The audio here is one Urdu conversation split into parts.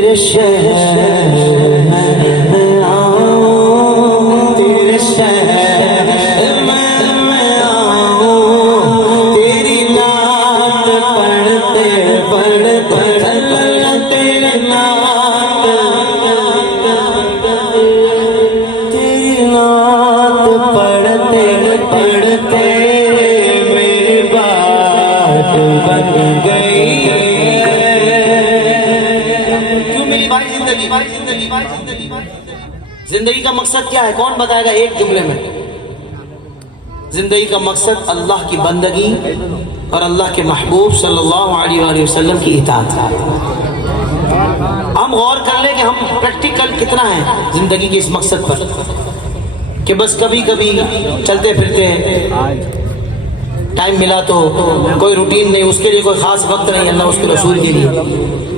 تیرے شہر میں آؤں، تیرے شہر میں آؤں، تیری نعت پڑھتے پڑھتے تیری نعت پڑھتے پڑھتے میری بات بن گئی. کیوں میری بھائی زندگی کا مقصد کیا ہے؟ کون بتائے گا ایک جملے میں؟ زندگی کا مقصد اللہ کی بندگی اور اللہ کے محبوب صلی اللہ علیہ وآلہ وسلم کی اطاعت ہے. ہم غور کر لیں کہ ہم پریکٹیکل کتنا ہیں زندگی کے اس مقصد پر، کہ بس کبھی کبھی چلتے پھرتے ہیں، ٹائم ملا تو کوئی روٹین نہیں، اس کے لیے کوئی خاص وقت نہیں اللہ اس کے رسول کے لیے،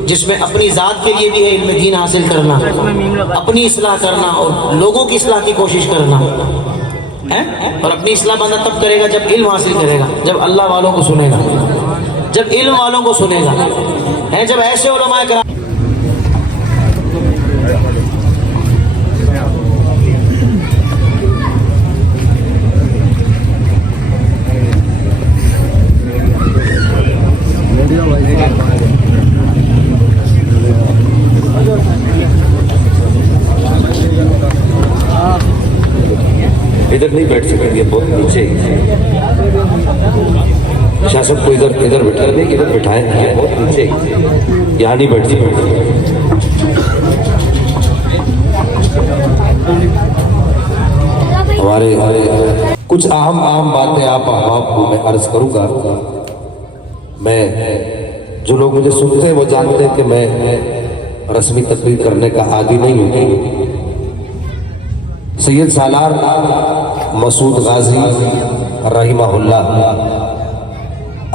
جس میں اپنی ذات کے لیے بھی ہے علم دین حاصل کرنا، اپنی اصلاح کرنا اور لوگوں کی اصلاح کی کوشش کرنا ہے. اور اپنی اصلاح بندہ تب کرے گا جب علم حاصل کرے گا، جب اللہ والوں کو سنے گا، جب علم والوں کو سنے گا، ہے جب ایسے علماء کرام. ادھر نہیں بیٹھ سکیں گے، بہت نیچے ہی شاہ صاحب کو ادھر بٹھا دیں، ادھر بٹھائیں، یہ بہت نیچے ہی، یہاں نہیں بیٹھ سکیں. ہمارے کچھ اہم باتیں آپ کو میں عرض کروں گا. میں جو لوگ مجھے سنتے ہیں وہ جانتے ہیں کہ میں رسمی تقریر کرنے کا عادی نہیں ہوں. سید سالار مسعود غازی رحمہ اللہ،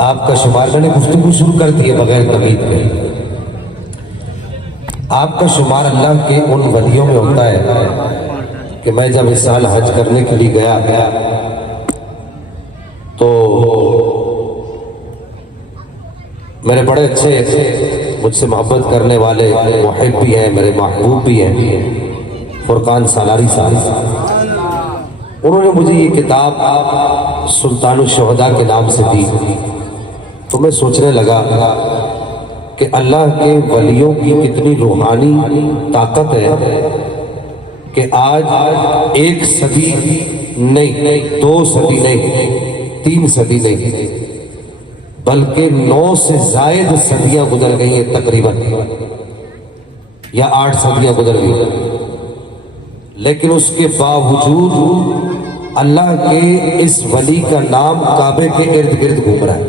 آپ کا شمار، میں نے گفتگو شروع کر دی ہے بغیر تمہید کے. آپ کا شمار اللہ کے ان ولیوں میں ہوتا ہے کہ میں جب اس سال حج کرنے کے لیے گیا تو میرے بڑے اچھے مجھ سے محبت کرنے والے محب بھی ہیں، میرے محبوب بھی ہیں، فرقان سالاری صاحب، انہوں نے مجھے یہ کتاب سلطان الشہداء کے نام سے دی. تو میں سوچنے لگا کہ اللہ کے ولیوں کی کتنی روحانی طاقت ہے کہ آج 1 صدی نہیں، 2 صدی نہیں، 3 صدی نہیں، بلکہ 9 سے زائد صدیاں گزر گئی ہیں تقریباً، یا 8 صدیاں گزر گئی، لیکن اس کے باوجود اللہ کے اس ولی کا نام کعبے کے ارد گرد گھوم رہا ہے.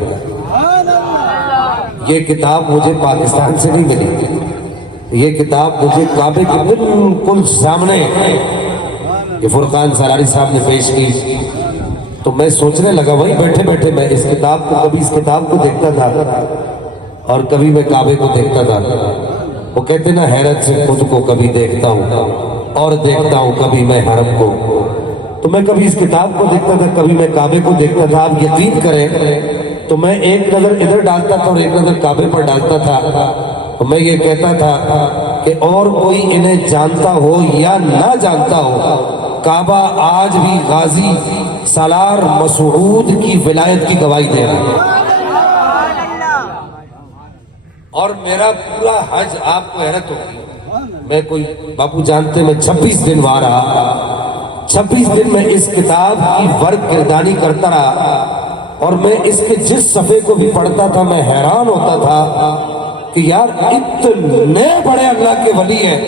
یہ کتاب مجھے پاکستان سے نہیں ملی، یہ کتاب مجھے کعبے کے بالکل سامنے یہ فرقان سالاری صاحب نے پیش کی. تو میں سوچنے لگا وہیں بیٹھے بیٹھے میں اس کتاب کو، کبھی اس کتاب کو دیکھتا تھا اور کبھی میں کعبے کو دیکھتا تھا. وہ کہتے نا حیرت سے خود کو کبھی دیکھتا ہوں اور دیکھتا ہوں کبھی میں حرم کو. تو میں کبھی اس کتاب کو دیکھتا تھا، کبھی میں کعبے کو دیکھتا تھا. آپ یقین کریں تو میں ایک نظر ادھر ڈالتا تھا اور ایک نظر کعبے پر ڈالتا تھا. تو میں یہ کہتا تھا کہ اور کوئی انہیں جانتا ہو یا نہ جانتا ہو، کعبہ آج بھی غازی سالار مسعود کی ولایت کی گواہی دے رہا ہے. اور میرا پورا حج آپ کو حیرت ہوگی، میں کوئی باپو جانتے میں 26 دن وہاں رہا، 26 دن میں اس کتاب کی ورق گردانی کرتا رہا، اور میں اس کے جس صفحے کو بھی پڑھتا تھا میں حیران ہوتا تھا کہ یار اتنے بڑے اللہ کے ولی ہیں،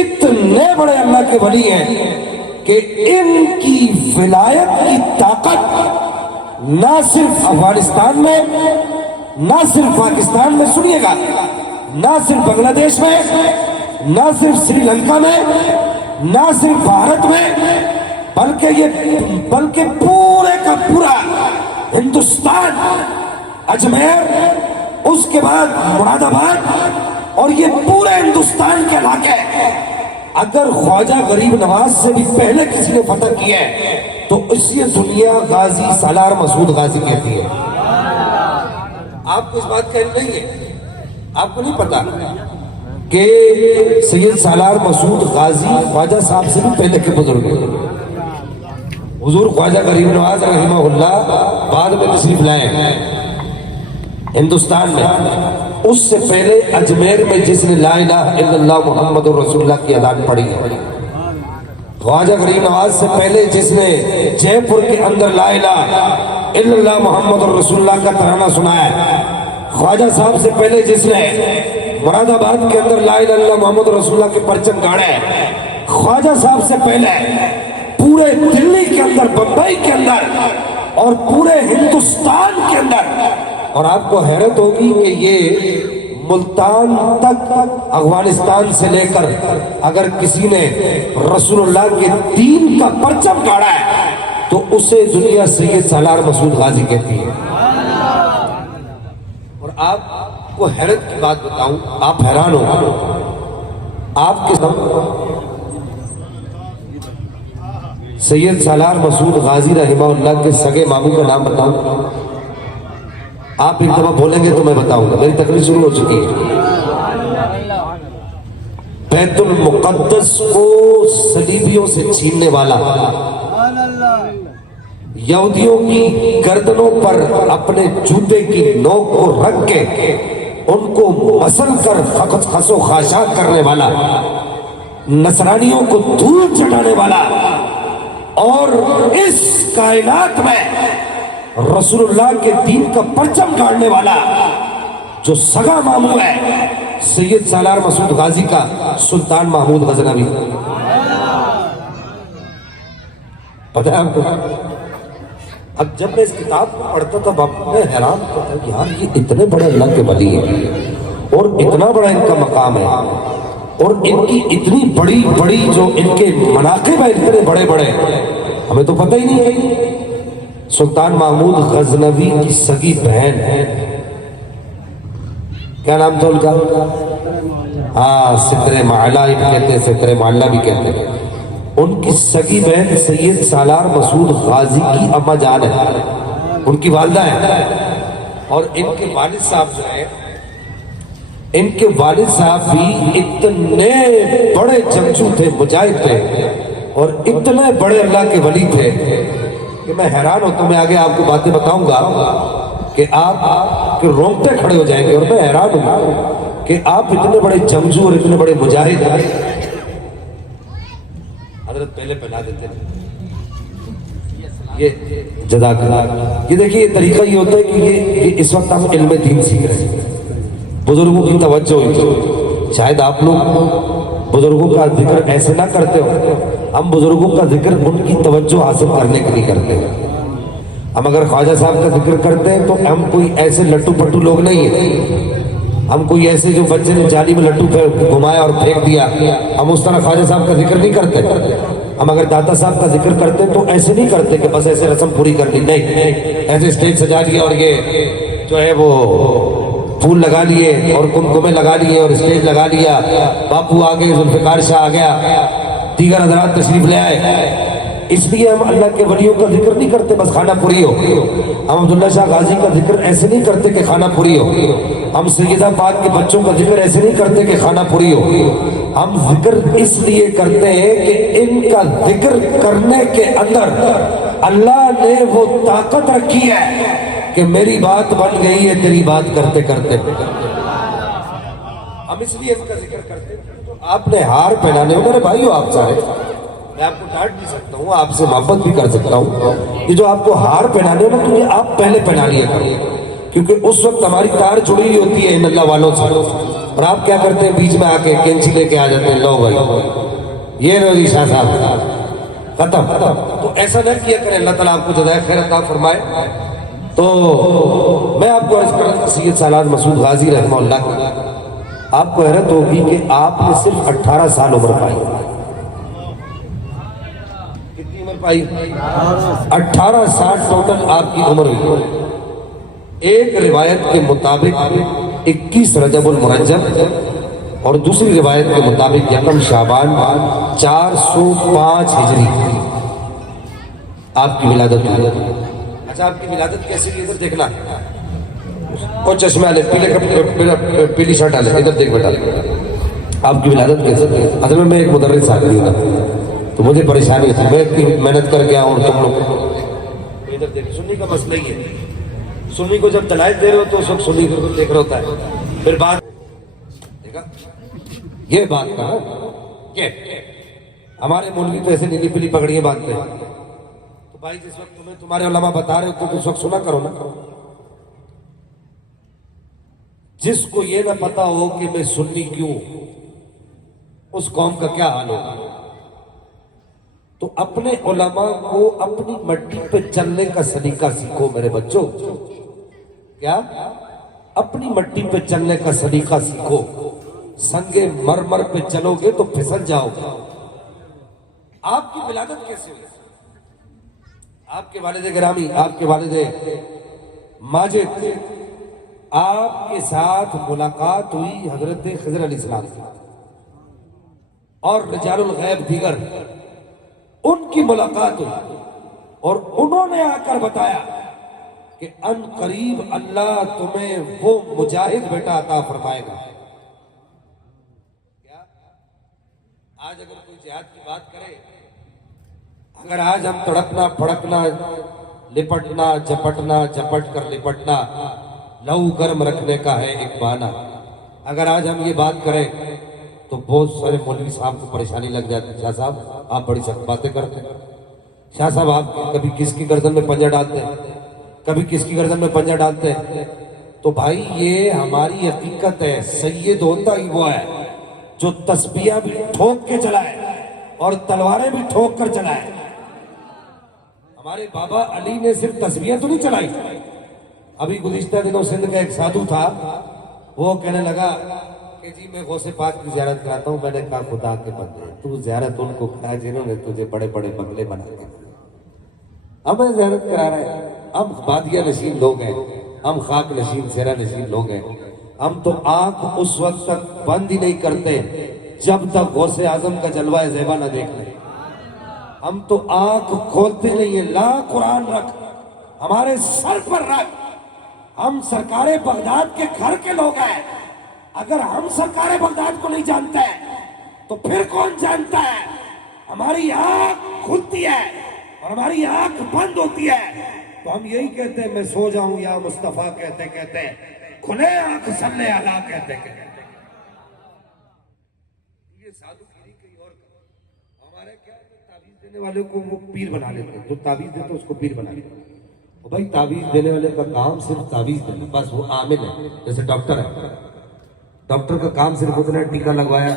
اتنے بڑے اللہ کے ولی ہیں کہ ان کی ولایت کی طاقت نہ صرف افغانستان میں، نہ صرف پاکستان میں، سنیے گا، نہ صرف بنگلہ دیش میں، نہ صرف سری لنکا میں، نہ صرف بھارت میں، بلکہ پورے کا پورا ہندوستان، اجمیر، اس کے بعد مراد آباد، اور یہ پورے ہندوستان کے علاقے اگر خواجہ غریب نواز سے بھی پہلے کسی نے فتح کیا ہے تو اسی دنیا غازی سالار مسعود غازی کہتی ہے. آپ کو اس بات کا علم نہیں ہے، آپ کو نہیں پتا. کہ سید سالار مسعود غازی خواجہ صاحب سے بھی پہلے کے بزرگ ہیں. حضور خواجہ غریب نواز رحمہ اللہ بعد میں تشریف لائے ہندوستان میں. اس سے پہلے اجمیر میں جس نے لا الہ الا اللہ محمد رسول اللہ کی اذان پڑھی ہے، خواجہ غریب نواز سے پہلے جس نے جے پور کے اندر لا الہ الا اللہ محمد رسول اللہ کا ترانہ سنایا ہے، خواجہ صاحب سے پہلے جس نے مراد آباد کے اندر لا الہ الا اللہ محمد رسول اللہ کے پرچم گاڑے ہیں، خواجہ صاحب سے پہلے پورے دلی کے اندر، بمبئی کے اندر اور پورے ہندوستان کے اندر. اور آپ کو حیرت ہوگی کہ یہ ملتان تک افغانستان سے لے کر اگر کسی نے رسول اللہ کے دین کا پرچم گاڑا ہے تو اسے دنیا سید سالار مسعود غازی کہتی ہے. اور آپ کو حیرت کی بات بتاؤں، آپ حیران ہو، آپ کے سید سالار مسعود غازی رحمہ اللہ کے سگے ماموں کا نام بتاؤں. آپ ایک دفعہ بولیں گے تو میں بتاؤں گا. میری تقریر شروع ہو چکی ہے. بیت المقدس کو صلیبیوں سے چھیننے والا، یہودیوں کی گردنوں پر اپنے جوتے کی نوک کو رکھ کے ان کو مسل کر خس و خاشاک کرنے والا، نصرانیوں کو دھول چٹانے والا، اور اس کائنات میں رسول اللہ کے دین کا پرچم گاڑنے والا جو سگا ماموں ہے سید سالار مسعود غازی کا، سلطان محمود غزنوی. پتہ ہے آپ کو؟ اب جب میں اس کتاب کو پڑھتا تھا میں حیران ہوتا کہ یار یہ اتنے بڑے اللہ کے ولی ہیں اور اتنا بڑا ان کا مقام ہے اور ان کی اتنی بڑی بڑی جو ان کے مناقب ہیں اتنے بڑے بڑے، ہمیں تو پتہ ہی نہیں ہے. سلطان محمود غزنوی کی سگی بہن، کیا نام تھا ان کا؟ ہاں، ستر معلا بھی کہتے ہیں، ستر معلا بھی کہتے ہیں. ان کی سگی بہن سید سالار مسعود غازی کی اما جان ہے، ان کی والدہ ہے. اور ان کے والد صاحب جو ہیں، ان کے والد صاحب بھی اتنے بڑے جنگجو تھے، مجاہد تھے اور اتنے بڑے اللہ کے ولی تھے کہ میں حیران ہوتا ہوں. میں آگے آپ کو باتیں بتاؤں گا کہ آپ کے رونگٹے کھڑے ہو جائیں گے. اور میں حیران ہوں کہ آپ اتنے بڑے جنگجو اور اتنے بڑے مجاہد ہیں. حضرت پہلے پہنا دیتے ہیں یہ جزاک اللہ. یہ دیکھیے یہ طریقہ یہ ہوتا ہے کہ یہ اس وقت ہم علم دین سیکھ رہے ہیں. بزرگوں کی توجہ ہوئی، شاید آپ لوگ بزرگوں کا ذکر ایسے نہ کرتے ہو. ہم بزرگوں کا ذکر ان کی توجہ حاصل کرنے کے لیے کرتے ہیں. ہم اگر خواجہ صاحب کا ذکر کرتے ہیں تو ہم کوئی ایسے لٹو پٹو لوگ نہیں ہیں. ہم کوئی ایسے جو بچے نے جالی میں لٹو گھمایا اور پھینک دیا، ہم اس طرح خواجہ صاحب کا ذکر نہیں کرتے. ہم اگر داتا صاحب کا ذکر کرتے ہیں تو ایسے نہیں کرتے کہ بس ایسے رسم پوری کر لی، نہیں، ایسے اسٹیج سجا لیا اور یہ جو ہے وہ پھول لگا لیے اور کمکمے لگا لیے اور اسٹیج لگا لیا، باپو آ گئے، ذوالفقار شاہ آ گیا، دیگر حضرات تشریف لے آئے. اس لیے ہم اللہ کے ولیوں کا ذکر نہیں کرتے بس کھانا پوری ہو. ہم عبداللہ شاہ غازی کا ذکر ایسے نہیں کرتے کہ کھانا پوری ہو. ہم سیدہ پاک کے بچوں کا ذکر ایسے نہیں کرتے کہ کھانا پوری ہو. ہم ذکر اس لیے کرتے ہیں کہ ان کا ذکر کرنے کے اندر اللہ نے وہ طاقت رکھی ہے کہ میری بات بن گئی ہے تیری بات کرتے کرتے. ہم اس لیے اس کا ذکر کرتے ہیں. تو آپ نے ہار پہنانے ہو میرے بھائیو، آپ سارے، میں آپ کو ڈانٹ بھی سکتا ہوں، آپ سے محبت بھی کر سکتا ہوں. یہ جو آپ کو ہار پہنانے ہو نا تو یہ آپ پہلے پہنا لیا کریں، کیونکہ اس وقت ہماری تار جڑی ہوئی ہوتی ہے ان اللہ والوں سے. اور آپ کیا کرتے ہیں بیچ میں آ کے کینچی لے کے آ جاتے ہیں، لو بھائی یہ روزی شاہ صاحب ختم. تو ایسا نہ کیا کریں. اللہ تعالیٰ آپ کو جزائے خیر عطا فرمائے. تو میں آپ کو عرض کر رہا تھا سید سالار مسعود غازی رحمہ اللہ کی. آپ کو حیرت ہوگی کہ آپ نے صرف 18 سال عمر پائی. کتنی عمر پائی؟ 18 سال ٹوٹل آپ کی عمر ہوئی. ایک روایت کے مطابق 21 رجب المرجب اور دوسری روایت کے مطابق یکم شعبان 405 ہجری آپ کی ولادت ہوئی. اچھا آپ کی ولادت کیسے کی؟ ادھر دیکھنا. اور چشمہ لے، پیلے پیلی شرٹ والے ادھر دیکھ بیٹا. آپ کی ولادت کیسے ہوئی؟ اصل میں ایک مدرس آدمی ہوں تو مجھے پریشانی تھی، میں اتنی محنت کر کے آؤں تم لوگ ادھر دیکھ. سنی کا مسئلہ ہی ہے، سنی کو جب دلائل دے رہے ہو تو اس وقت سنی کو دیکھ رہا ہوتا ہے. پھر بات دیکھا یہ بات کہا کہ ہمارے مولوی تو ایسے نیلی پیلی پگڑیاں باندھتے ہیں. تو بھائی جس وقت تمہیں تمہارے علماء بتا رہے ہوتے تو اس وقت سنا کرو نا. جس کو یہ نہ پتا ہو کہ میں سنی کیوں، اس قوم کا کیا حال ہوگا. تو اپنے علماء کو اپنی مٹی پہ چلنے کا سلیقہ سیکھو میرے بچوں. کیا؟ اپنی مٹی پہ چلنے کا سلیقہ سیکھو. سنگے مرمر پہ چلو گے تو پھسل جاؤ گے. آپ کی ولادت کیسے ہوئی؟ آپ کے والد گرامی، آپ کے والد ماجد، آپ کے ساتھ ملاقات ہوئی حضرت خضر علیہ السلام اور رجال الغیب دیگر، ان کی ملاقات ہوئی اور انہوں نے آ کر بتایا کہ ان قریب اللہ تمہیں وہ مجاہد بیٹا عطا فرمائے گا. کیا آج اگر کوئی جہاد کی بات کرے، اگر آج ہم تڑپنا پھڑکنا لپٹنا جپٹنا جپٹ کر لپٹنا لہو گرم رکھنے کا ہے ایک بہانہ، اگر آج ہم یہ بات کریں تو بہت سارے مولوی صاحب کو پریشانی لگ جاتی ہے. شاہ صاحب آپ بڑی سخت باتیں کرتے ہیں. شاہ صاحب آپ کبھی کس کی گردن میں پنجہ ڈالتے ہیں، کبھی کس کی گردن میں پنجہ ڈالتے ہیں. تو بھائی یہ ہماری حقیقت ہے. سید ہوتا ہی وہ ہے جو تسبیحہ بھی ٹھوک کے چلائے اور تلواریں بھی ٹھوک کر چلائے. ہمارے بابا علی نے صرف تسبیحہ تو نہیں چلائی. ابھی گزشتہ دنوں سندھ کا ایک سادھو تھا، وہ کہنے لگا کہ جی میں غوث پاک کی زیارت کراتا ہوں. میں نے کہا خدا کے بندے، تو زیارت ان کو کرا جنہوں نے تجھے بڑے بڑے بنگلے بنا کے. اب میں زیارت کرا رہے ہیں. ہم بادیہ نشین لوگ ہیں، ہم خاک نشین سیرا نشین لوگ ہیں. ہم تو آنکھ اس وقت تک بند ہی نہیں کرتے جب تک غوث اعظم کا جلوہ زیبا نہ دیکھ لیں. ہم تو آنکھ کھولتے نہیں ہیں. لا قرآن رکھ ہمارے سر پر رکھ. ہم سرکار بغداد کے گھر کے لوگ ہیں. اگر ہم سرکار بغداد کو نہیں جانتے تو پھر کون جانتا ہے؟ ہماری آنکھ کھلتی ہے اور ہماری آنکھ بند ہوتی ہے تو ہم یہی کہتے ہیں میں سو جاؤں یا مصطفیٰ کہتے کہتے کھلے آنکھ صلی اللہ کہتے کہتے. یہ سادھو گیری کہیں اور کا. ہمارے کیا تعویذ دینے والے کو وہ پیر بنا لیتے ہیں، جو تعویذ دیتے اس کو پیر بنا لیتے ہیں. بھائی تعویذ دینے والے کا کام صرف تعویذ دینا، بس وہ عامل ہے. جیسے ڈاکٹر ہے، ڈاکٹر کا کام صرف اتنا ٹیکا لگوایا،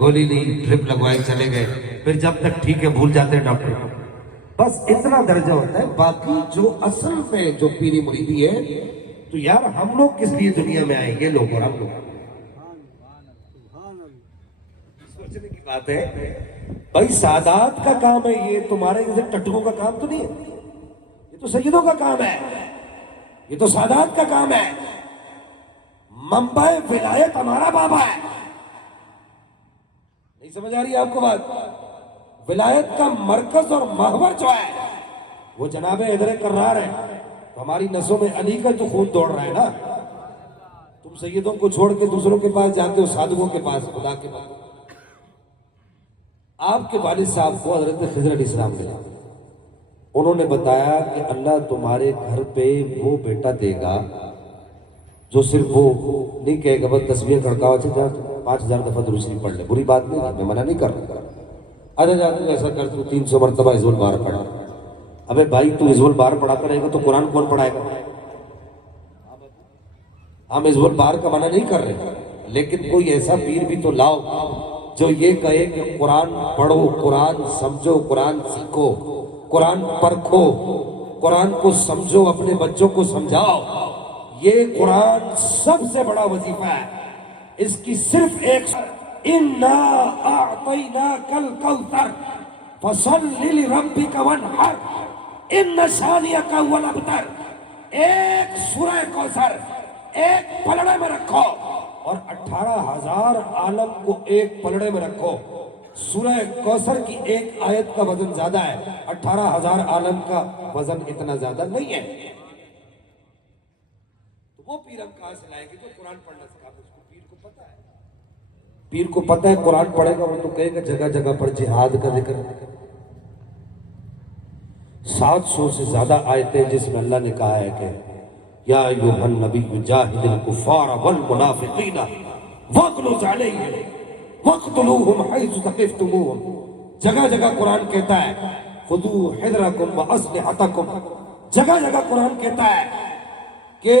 گولی لی، ڈرپ لگوائی، چلے گئے. پھر جب تک ٹھیک ہے بھول جاتے ہیں ڈاکٹر کو. بس اتنا درجہ ہوتا ہے. باقی جو اصل میں جو پیری مریدی ہے تو یار ہم لوگ کس لیے دنیا میں آئے، یہ لوگ اور ہم لوگ. سوچنے کی بات ہے بھائی. سادات کا کام ہے یہ، تمہارے جیسے ٹٹووں کا کام تو نہیں ہے. یہ تو سیدوں کا کام ہے، یہ تو سادات کا کام ہے. منبع ولایت ہمارا بابا ہے. نہیں سمجھ آ رہی ہے آپ کو بات؟ ولایت کا مرکز اور محور جو ہے وہ جناب حیدر کرار ہے. تو ہماری نسوں میں علی کا تو خون دوڑ رہا ہے نا. تم سیدوں کو چھوڑ کے دوسروں کے پاس جاتے ہو، سادھوؤں کے پاس، خدا کے پاس. آپ کے والد صاحب کو حضرت خضر علیہ السلام نے انہوں نے بتایا کہ اللہ تمہارے گھر پہ وہ بیٹا دے گا جو صرف وہ نہیں کہے گا بس تسبیح کھڑکاؤ جا 5000 دفعہ درود شریف پڑھ لے. بری بات نہیں ہے، میں منع نہیں کر رہا. اچھا جا تو ایسا کر تو 300 مرتبہ حزب البار پڑھا. ابے بھائی تو حزب البار پڑھاتا رہے گا تو قرآن کون پڑھائے گا؟ ہم حزب البار کا منع نہیں کر رہے، لیکن کوئی ایسا پیر بھی تو لاؤ جو یہ کہے کہ قرآن پڑھو، قرآن سمجھو، قرآن سیکھو، قرآن پرکھو، قرآن کو سمجھو، اپنے بچوں کو سمجھاؤ. یہ قرآن سب سے بڑا وظیفہ ہے. اس کی صرف ایک اِنَّا أَعْطَيْنَاكَ الْكَوْثَرَ فَصَلِّ لِرَبِّكَ وَانْحَرْ إِنَّ شَانِئَكَ هُوَ الْأَبْتَرُ. ایک سورہ کوثر ایک پلڑے میں رکھو اور 18,000 عالم کو ایک پلڑے میں رکھو. سورہ کوثر کی ایک آیت کا وزن زیادہ ہے، 18,000 عالم کا وزن اتنا زیادہ نہیں ہے. تو وہ پیر ہم کہاں سے لائیں گے جو قرآن پڑھنا سکھا؟ اس کو پیر کو پتا ہے. پیر کو پتہ ہے قرآن پڑھے گا وہ تو کہے گا جگہ جگہ پر جہاد کا ذکر 700 سے زیادہ آیتیں جس میں اللہ نے کہا ہے کہ یا ایھا النبی جاہد الکفار والمنافقین واغلظ علیہم واقتلوہم حیث ثقفتموہم. جگہ جگہ قرآن کہتا ہے خذوا حذرکم واسلحتکم. جگہ جگہ قرآن کہتا ہے کہ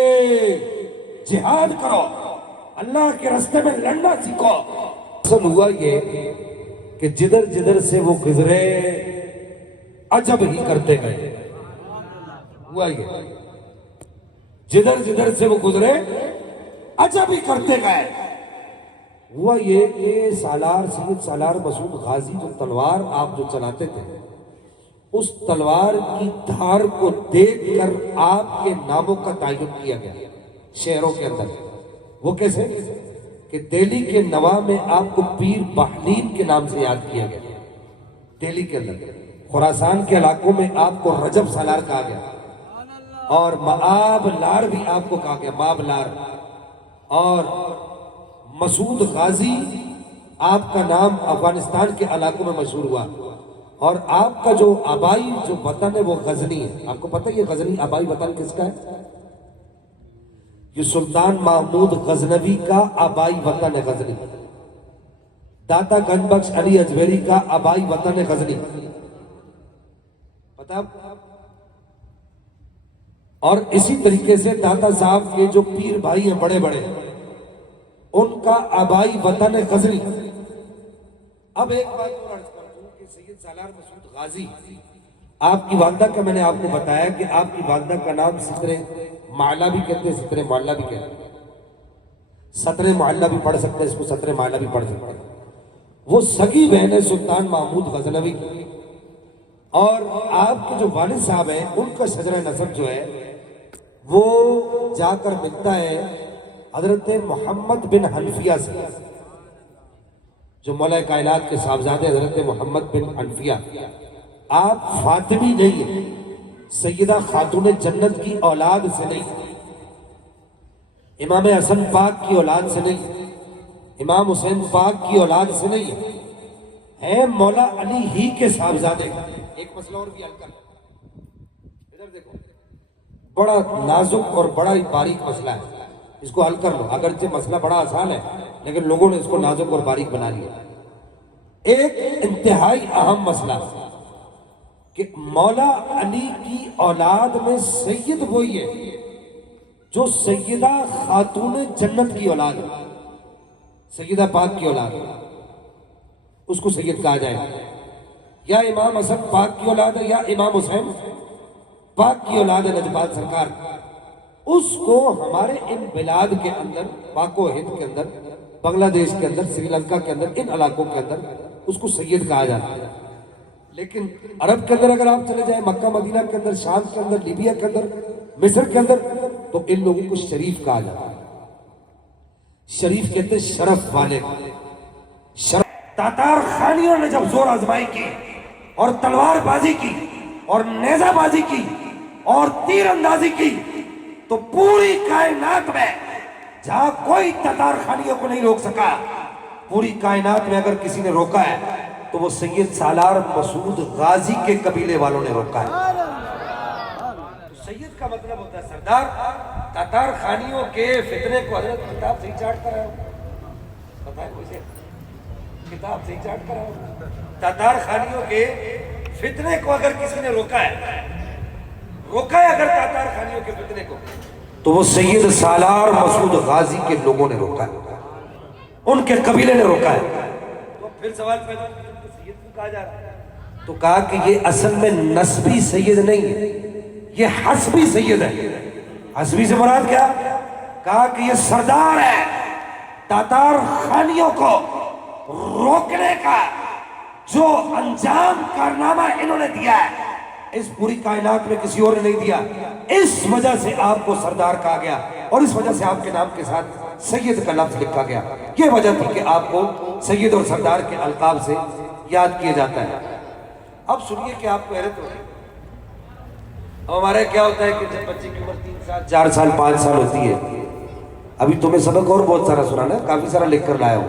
جہاد کرو، اللہ کے راستے میں لڑنا سیکھو. اصل ہوا یہ کہ جدھر جدھر سے وہ گزرے عجب ہی کرتے گئے. ہوا یہ جدھر جدھر سے وہ گزرے عجب ہی کرتے گئے. ہوا یہ کہ سالار سید سالار مسعود غازی جو تلوار آپ جو چلاتے تھے اس تلوار کی دھار کو دیکھ کر آپ کے ناموں کا تعین کیا گیا شہروں کے اندر. وہ کیسے کہ دہلی کے نواں میں آپ کو پیر بہلین کے نام سے یاد کیا گیا. دہلی کے اندر خراسان کے علاقوں میں آپ کو رجب سالار کہا گیا اور مآب لار بھی آپ کو کہا گیا، مآب لار. اور مسعود غازی آپ کا نام افغانستان کے علاقوں میں مشہور ہوا. اور آپ کا جو آبائی جو وطن ہے وہ غزنی ہے. آپ کو پتہ ہے یہ غزنی آبائی وطن کس کا ہے؟ یہ سلطان محمود غزنوی کا آبائی وطن ہے غزنی. داتا گنج بخش علی اجمیری کا آبائی وطن ہے غزنی. پتہ؟ اور اسی طریقے سے داتا صاحب کے جو پیر بھائی ہیں بڑے بڑے ان کا آبائی وطن ہے غزنی. اب ایک بات اور عرض کرتا ہوں کہ سید سالار مسعود غازی آپ کی والدہ کا میں نے آپ کو بتایا کہ آپ کی والدہ کا نام ستر معلا بھی کہتے ہیں، ستر معلا بھی کہتے ہیں. ستر معلا بھی پڑھ سکتے ہیں، اس کو ستر معلا بھی پڑھ سکتے ہیں. وہ سگی بہن ہے سلطان محمود غزنوی کی. اور آپ کے جو والد صاحب ہیں ان کا شجرہ نسب جو ہے وہ جا کر ملتا ہے حضرت محمد بن حنفیہ سے، جو مولا کائنات کے صاحبزادے حضرت محمد بن حنفیہ. آپ فاطمی نہیں ہیں، سیدہ خاتون جنت کی اولاد سے نہیں، امام حسن پاک کی اولاد سے نہیں، امام حسین پاک کی اولاد سے نہیں ہے، مولا علی ہی کے صاحبزادے. ایک مسئلہ اور بھی حل کر ادھر دیکھو، بڑا نازک اور بڑا ہی باریک مسئلہ ہے، اس کو حل کر لو. اگرچہ مسئلہ بڑا آسان ہے لیکن لوگوں نے اس کو نازک اور باریک بنا لیا. ایک انتہائی اہم مسئلہ ہے کہ مولا علی کی اولاد میں سید وہی ہے جو سیدہ خاتون جنت کی اولاد ہے، سیدہ پاک کی اولاد ہے، اس کو سید کہا جائے. یا امام حسن پاک کی اولاد ہے یا امام حسین پاک کی اولاد ہے نجبات سرکار. اس کو ہمارے ان بلاد کے اندر، پاک و ہند کے اندر، بنگلہ دیش کے اندر، سری لنکا کے اندر، ان علاقوں کے اندر اس کو سید کہا جاتا ہے. لیکن عرب کے اندر اگر آپ چلے جائیں، مکہ مدینہ کے اندر، شام کے اندر، لیبیا کے اندر، مصر کے اندر، تو ان لوگوں کو شریف کہا جاتا ہے. شریف کہتے ہیں شرف والے. تاتار خانیوں نے جب زور آزمائی کی اور تلوار بازی کی اور نیزہ بازی کی اور تیر اندازی کی تو پوری کائنات میں جہاں کوئی تاتار خانیوں کو نہیں روک سکا، پوری کائنات میں اگر کسی نے روکا ہے تو وہ سید سالار مسعود غازی کے قبیلے والوں نے روکا ہے. تو سید کا مطلب ہوتا ہے سردار. تاتار خانیوں کے فتنے کو حضرت کتاب سے ہی چاٹ کر رہا ہو، بتائیں مجھے، کتاب سے ہی چاٹ کر رہا ہو. تاتار خانیوں کے فتنے کو اگر کسی نے روکا ہے اگر تاتار خانیوں کے فتنے کو، تو وہ سید سالار مسعود غازی کے لوگوں نے روکا ہے، ان کے قبیلے نے روکا ہے. تو پھر سوال پیدا ہوتا ہے کہ سید کو کہا جا رہا ہے، تو کہا کہ یہ اصل میں نسبی سید نہیں ہے، یہ حسبی سید ہے. حسبی سے مراد کیا؟ کہا کہ یہ سردار ہے. تاتار خانیوں کو روکنے کا جو انجام کارنامہ انہوں نے دیا ہے اس پوری کائنات میں کسی اور نے نہیں دیا. اس وجہ سے آپ کو سردار کہا گیا اور اس وجہ سے آپ کے نام کے ساتھ سید کا لفظ لکھا گیا. یہ وجہ تھی کہ آپ کو سید اور سردار کے القاب سے یاد کیا جاتا ہے. اب سنیے کہ آپ کو حیرت ہوگی. اب ہمارے کیا ہوتا ہے کہ جب بچے کی عمر 3 سال 4 سال 5 سال ہوتی ہے، ابھی تمہیں سبق اور بہت سارا سنانا ہے، کافی سارا لکھ کر لایا ہوں.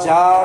4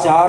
4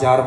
4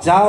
4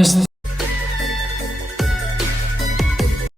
مست